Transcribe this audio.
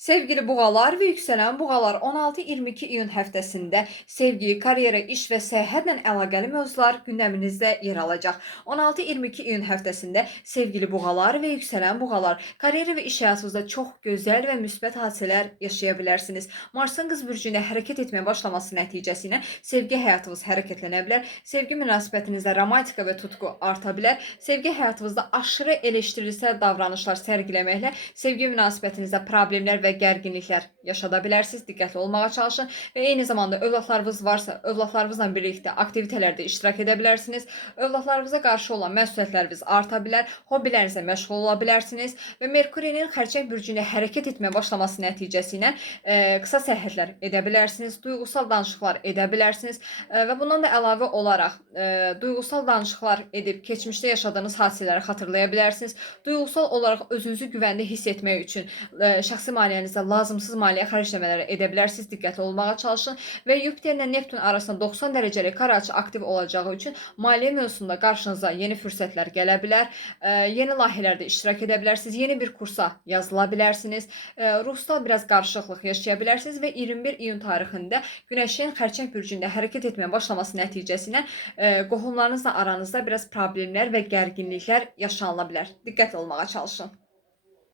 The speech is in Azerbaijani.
Sevgili buğalar ve yükselen buğalar 16-22 iyun həftəsində sevgi, karyera, iş və səyahətlə əlaqəli mövzular gündəminizdə yer alacaq. 16-22 iyun həftəsində sevgili buğalar və yüksələn buğalar karyera və iş həyatınızda çox gözəl və müsbət hadisələr yaşaya bilərsiniz. Marsın qız bürcündə hərəkət etməyə başlaması nəticəsində sevgi həyatınız hərəkətlənə bilər. Sevgi münasibətinizdə romantika və tutqu arta bilər. Sevgi həyatınızda aşırı eleştirisel davranışlar sərgiləməklə sevgi münasibətinizdə problemlər və gərginliklər yaşada bilərsiniz. Diqqətli olmağa çalışın və eyni zamanda övladlarınız varsa, övladlarınızla birlikdə aktivitelərdə iştirak edə bilərsiniz. Övladlarınıza qarşı olan məsuliyyətləriniz arta bilər, hobbilərinizlə məşğul ola bilərsiniz və Merkurinin xərçəng bürcündə hərəkət etməyə başlaması nəticəsində qısa səyahətlər edə bilərsiniz, duyğusal danışıqlar edə bilərsiniz və bundan da əlavə olaraq duyğusal danışıqlar edib keçmişdə yaşadığınız hadisələri xatırlaya bilərsiniz. Duyğusal olaraq özünüzü güvəndə hiss etmək üçün şəxsi maliyyənizdə lazımsız maliyyə xərcləmələri edə bilərsiniz. Diqqətli olmağa çalışın və Yupiterlə Neptun arasında 90 dərəcəlik kare açı aktiv olacağı üçün maliyyə mövzusunda qarşınıza yeni fürsətlər gələ bilər. Yeni layihələrdə iştirak edə bilərsiniz. Yeni bir kursa yazıla bilərsiniz. Ruhsal biraz qarışıqlıq yaşaya bilərsiniz və 21 iyun tarixində Günəşin xərçəng bürcündə hərəkət etməyə başlaması nəticəsində qohumlarınızla aranızda biraz problemlər və gərginliklər yaşanıla bilər. Diqqətli olmağa çalışın.